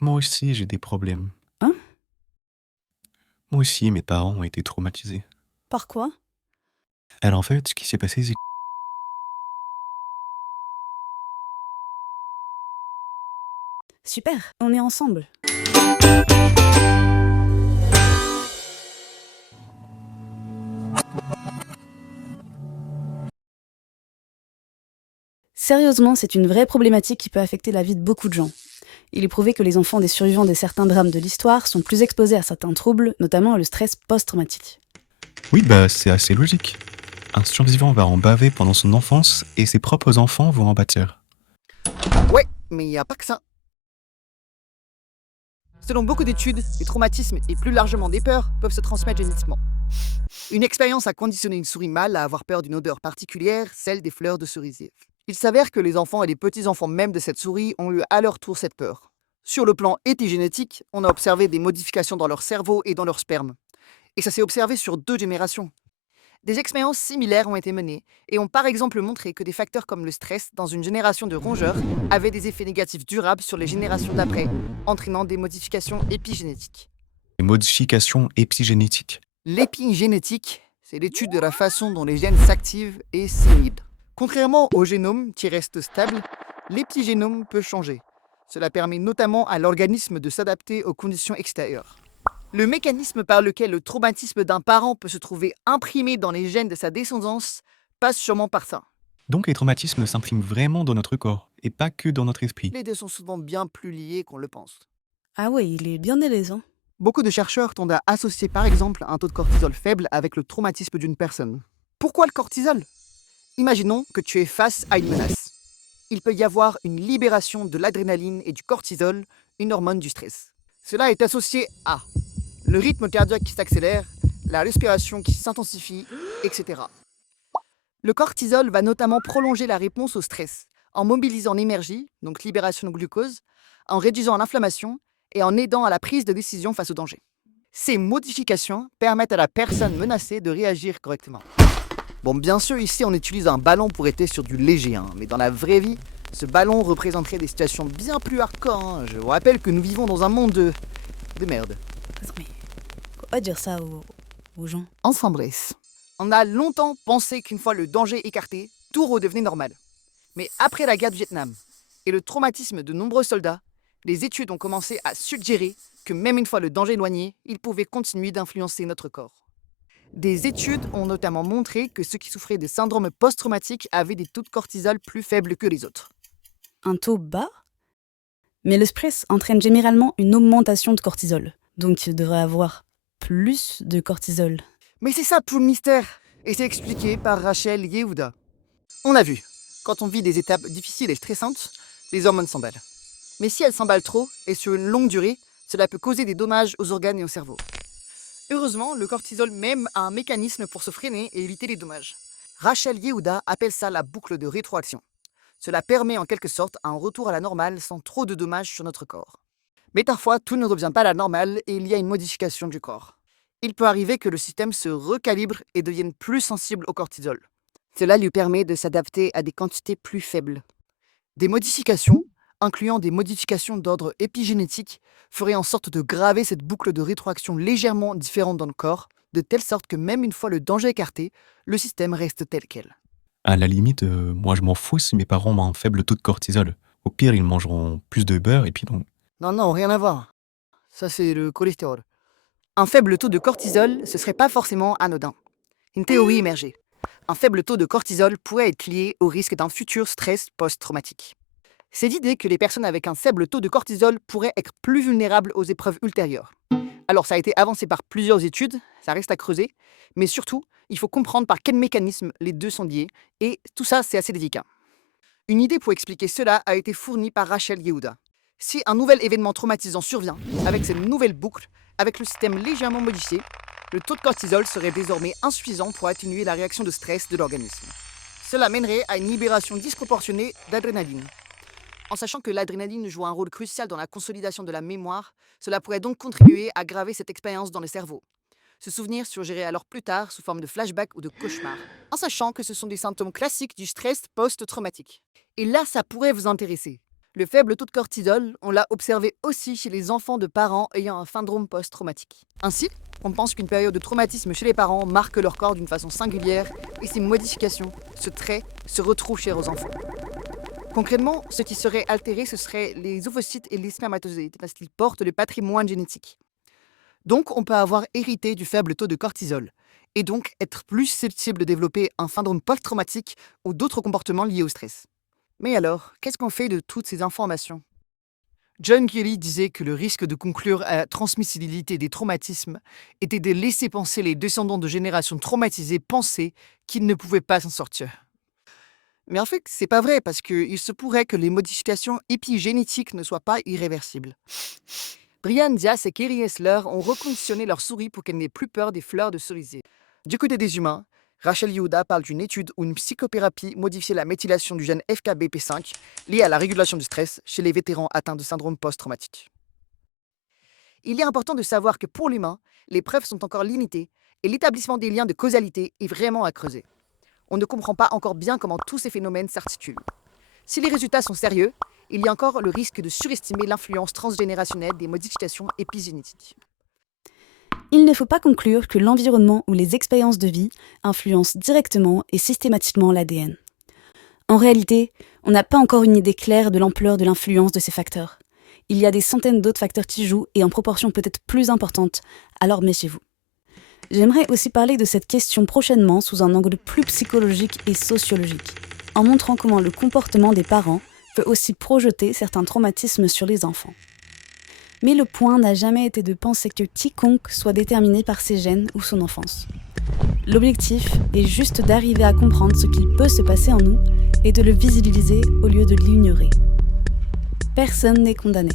Moi aussi, j'ai des problèmes. Hein? Moi aussi, mes parents ont été traumatisés. Par quoi? Alors en fait, ce qui s'est passé, c'est... Super, on est ensemble. Sérieusement, c'est une vraie problématique qui peut affecter la vie de beaucoup de gens. Il est prouvé que les enfants des survivants de certains drames de l'histoire sont plus exposés à certains troubles, notamment le stress post-traumatique. Oui, bah c'est assez logique. Un survivant va en baver pendant son enfance et ses propres enfants vont en bâtir. Ouais, mais il n'y a pas que ça. Selon beaucoup d'études, les traumatismes et plus largement des peurs peuvent se transmettre génétiquement. Une expérience a conditionné une souris mâle à avoir peur d'une odeur particulière, celle des fleurs de cerisier. Il s'avère que les enfants et les petits-enfants même de cette souris ont eu à leur tour cette peur. Sur le plan épigénétique, on a observé des modifications dans leur cerveau et dans leur sperme. Et ça s'est observé sur 2 générations. Des expériences similaires ont été menées et ont par exemple montré que des facteurs comme le stress dans une génération de rongeurs avaient des effets négatifs durables sur les générations d'après, entraînant des modifications épigénétiques. Les modifications épigénétiques. L'épigénétique, c'est l'étude de la façon dont les gènes s'activent et s'inhibent. Contrairement au génome qui reste stable, l'épigénome peut changer. Cela permet notamment à l'organisme de s'adapter aux conditions extérieures. Le mécanisme par lequel le traumatisme d'un parent peut se trouver imprimé dans les gènes de sa descendance passe sûrement par ça. Donc les traumatismes s'impriment vraiment dans notre corps et pas que dans notre esprit. Les deux sont souvent bien plus liés qu'on le pense. Ah ouais, il est bien ailé, hein. Beaucoup de chercheurs tendent à associer par exemple un taux de cortisol faible avec le traumatisme d'une personne. Pourquoi le cortisol? Imaginons que tu es face à une menace. Il peut y avoir une libération de l'adrénaline et du cortisol, une hormone du stress. Cela est associé à le rythme cardiaque qui s'accélère, la respiration qui s'intensifie, etc. Le cortisol va notamment prolonger la réponse au stress, en mobilisant l'énergie, donc libération de glucose, en réduisant l'inflammation et en aidant à la prise de décision face au danger. Ces modifications permettent à la personne menacée de réagir correctement. Bon, bien sûr, ici, on utilise un ballon pour être sur du léger, mais dans la vraie vie, ce ballon représenterait des situations bien plus hardcore. Je vous rappelle que nous vivons dans un monde de merde. Attends, mais faut pas dire ça aux gens. Ensemble. On a longtemps pensé qu'une fois le danger écarté, tout redevenait normal. Mais après la guerre du Vietnam et le traumatisme de nombreux soldats, les études ont commencé à suggérer que même une fois le danger éloigné, il pouvait continuer d'influencer notre corps. Des études ont notamment montré que ceux qui souffraient de syndrome post-traumatique avaient des taux de cortisol plus faibles que les autres. Un taux bas? Mais le stress entraîne généralement une augmentation de cortisol. Donc il devrait avoir plus de cortisol. Mais c'est ça tout le mystère, et c'est expliqué par Rachel Yehuda. On a vu, quand on vit des étapes difficiles et stressantes, les hormones s'emballent. Mais si elles s'emballent trop, et sur une longue durée, cela peut causer des dommages aux organes et au cerveau. Heureusement, le cortisol même a un mécanisme pour se freiner et éviter les dommages. Rachel Yehuda appelle ça la boucle de rétroaction. Cela permet en quelque sorte un retour à la normale sans trop de dommages sur notre corps. Mais parfois, tout ne revient pas à la normale et il y a une modification du corps. Il peut arriver que le système se recalibre et devienne plus sensible au cortisol. Cela lui permet de s'adapter à des quantités plus faibles. Des modifications, incluant des modifications d'ordre épigénétique, feraient en sorte de graver cette boucle de rétroaction légèrement différente dans le corps, de telle sorte que même une fois le danger écarté, le système reste tel quel. À la limite, moi je m'en fous si mes parents ont un faible taux de cortisol. Au pire, ils mangeront plus de beurre et puis bon. Non, rien à voir. Ça, c'est le cholestérol. Un faible taux de cortisol, ce serait pas forcément anodin. Une théorie émergée. Un faible taux de cortisol pourrait être lié au risque d'un futur stress post-traumatique. C'est l'idée que les personnes avec un faible taux de cortisol pourraient être plus vulnérables aux épreuves ultérieures. Alors ça a été avancé par plusieurs études, ça reste à creuser, mais surtout, il faut comprendre par quel mécanisme les deux sont liés, et tout ça c'est assez délicat. Une idée pour expliquer cela a été fournie par Rachel Yehuda. Si un nouvel événement traumatisant survient, avec cette nouvelle boucle, avec le système légèrement modifié, le taux de cortisol serait désormais insuffisant pour atténuer la réaction de stress de l'organisme. Cela mènerait à une libération disproportionnée d'adrénaline. En sachant que l'adrénaline joue un rôle crucial dans la consolidation de la mémoire, cela pourrait donc contribuer à graver cette expérience dans le cerveau. Ce souvenir surgirait alors plus tard sous forme de flashback ou de cauchemar, en sachant que ce sont des symptômes classiques du stress post-traumatique. Et là, ça pourrait vous intéresser. Le faible taux de cortisol, on l'a observé aussi chez les enfants de parents ayant un syndrome post-traumatique. Ainsi, on pense qu'une période de traumatisme chez les parents marque leur corps d'une façon singulière et ces modifications, ce trait, se retrouvent chez aux enfants. Concrètement, ce qui serait altéré, ce seraient les ovocytes et les spermatozoïdes, parce qu'ils portent le patrimoine génétique. Donc, on peut avoir hérité du faible taux de cortisol, et donc être plus susceptible de développer un syndrome post-traumatique ou d'autres comportements liés au stress. Mais alors, qu'est-ce qu'on fait de toutes ces informations? John Kelly disait que le risque de conclure à la transmissibilité des traumatismes était de laisser penser les descendants de générations traumatisées penser qu'ils ne pouvaient pas s'en sortir. Mais en fait, c'est pas vrai parce qu'il se pourrait que les modifications épigénétiques ne soient pas irréversibles. Brian Diaz et Kerry Hessler ont reconditionné leur souris pour qu'elle n'ait plus peur des fleurs de cerisier. Du côté des humains, Rachel Yehuda parle d'une étude où une psychothérapie modifiait la méthylation du gène FKBP5 lié à la régulation du stress chez les vétérans atteints de syndrome post-traumatique. Il est important de savoir que pour l'humain, les preuves sont encore limitées et l'établissement des liens de causalité est vraiment à creuser. On ne comprend pas encore bien comment tous ces phénomènes s'articulent. Si les résultats sont sérieux, il y a encore le risque de surestimer l'influence transgénérationnelle des modifications épigénétiques. Il ne faut pas conclure que l'environnement ou les expériences de vie influencent directement et systématiquement l'ADN. En réalité, on n'a pas encore une idée claire de l'ampleur de l'influence de ces facteurs. Il y a des centaines d'autres facteurs qui jouent et en proportion peut-être plus importante, alors méfiez-vous. J'aimerais aussi parler de cette question prochainement sous un angle plus psychologique et sociologique, en montrant comment le comportement des parents peut aussi projeter certains traumatismes sur les enfants. Mais le point n'a jamais été de penser que quiconque soit déterminé par ses gènes ou son enfance. L'objectif est juste d'arriver à comprendre ce qu'il peut se passer en nous et de le visibiliser au lieu de l'ignorer. Personne n'est condamné.